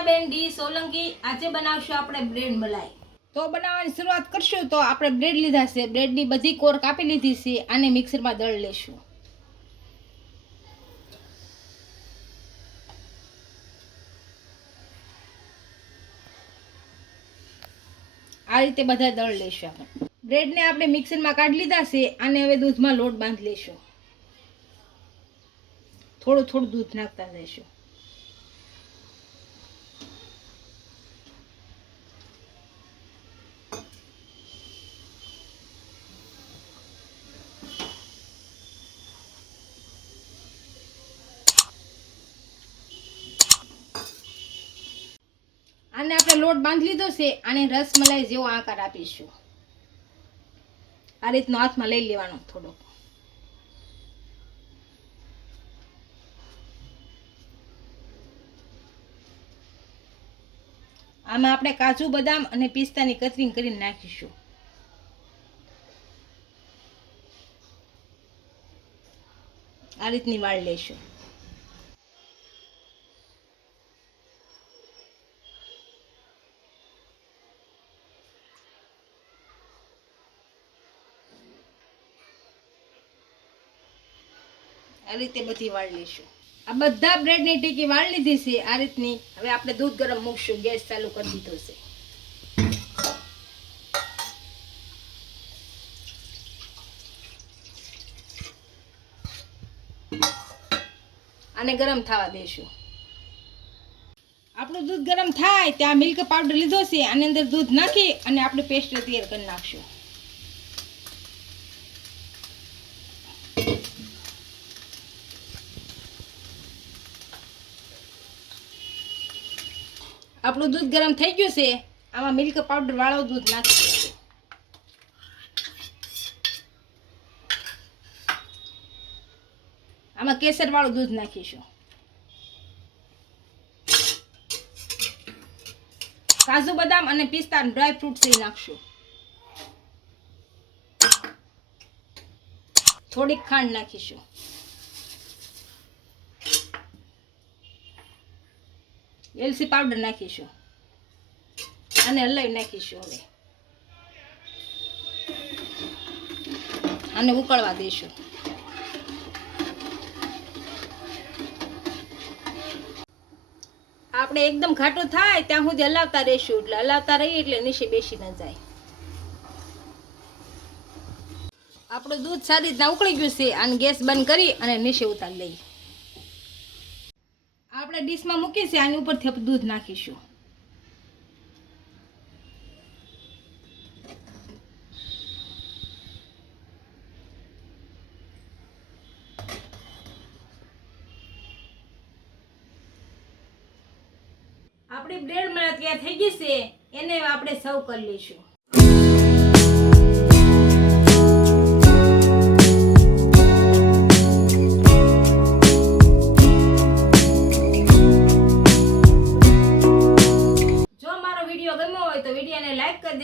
Nitaben D Solanki, આજે બનાવશું આપણે બ્રેડ મલાઈ. તો બનાવવાની શરૂઆત કરશું, તો આપણે બ્રેડ લીધા છે. બ્રેડની બધી કોર કાપી લીધી છે, આને મિક્સરમાં દળ લેશું. આ રીતે બધા દળ લેશું આપણે. બ્રેડને આપણે મિક્સરમાં કાઢી લીધા છે, આને હવે દૂધમાં લોટ બાંધી લેશું. થોડું થોડું દૂધ નાખતા જઈશું. આને આપણે લોટ બાંધી લીધો છે આને રસમલાઈ જેવો આકાર આપીશું. આ રીતનો હાથમાં લઈ લેવાનો થોડોક. આમાં આપણે કાજુ બદામ અને પિસ્તાની કતરીંગ કરીને નાખીશું. આ રીતની વાળ લઈશું આ રીતે બધી વાળ લઈશું. આ બધા બ્રેડની ટીકી વાળ લીધી છે. આ રીતની હવે આપણે દૂધ ગરમ મૂકશું. ગેસ ચાલુ કરી દીધો છે. આને ગરમ થવા દેશું આપણું દૂધ ગરમ થાય ત્યાં મિલ્ક પાવડર લીધો છે. આની અંદર દૂધ નાખી અને આપણે પેસ્ટ તૈયાર કરી નાખશું. આપણું દૂધ ગરમ થઈ ગયું છે. આમાં મિલ્ક પાવડર વાળો દૂધ નાખી આમાં કેસર વાળું દૂધ નાખીશું. કાજુ બદામ અને પિસ્તા ડ્રાય ફ્રૂટ એ નાખશું. થોડીક ખાંડ નાખીશું. એલસી પાવડર નાખીશું. અને હલાવી નાખીશું હવે. અને ઉકળવા દઈશું. આપણે એકદમ ઘાટું થાય ત્યાં સુધી હલાવતા રહીશું. એટલે હલાવતા રહીએ એટલે નીચે બેસી ન જાય. આપણું દૂધ સારી રીતના ઉકળી ગયું છે. અને ગેસ બંધ કરી અને નીચે ઉતારી લઈએ. આપણે ડીશમાં મૂકીશું આની ઉપરથી આપણે દૂધ નાખીશું. આપણી બ્રેડ મળે ત્યાં થઈ ગઈ છે, એને આપણે સર્વ કરી લઈશું.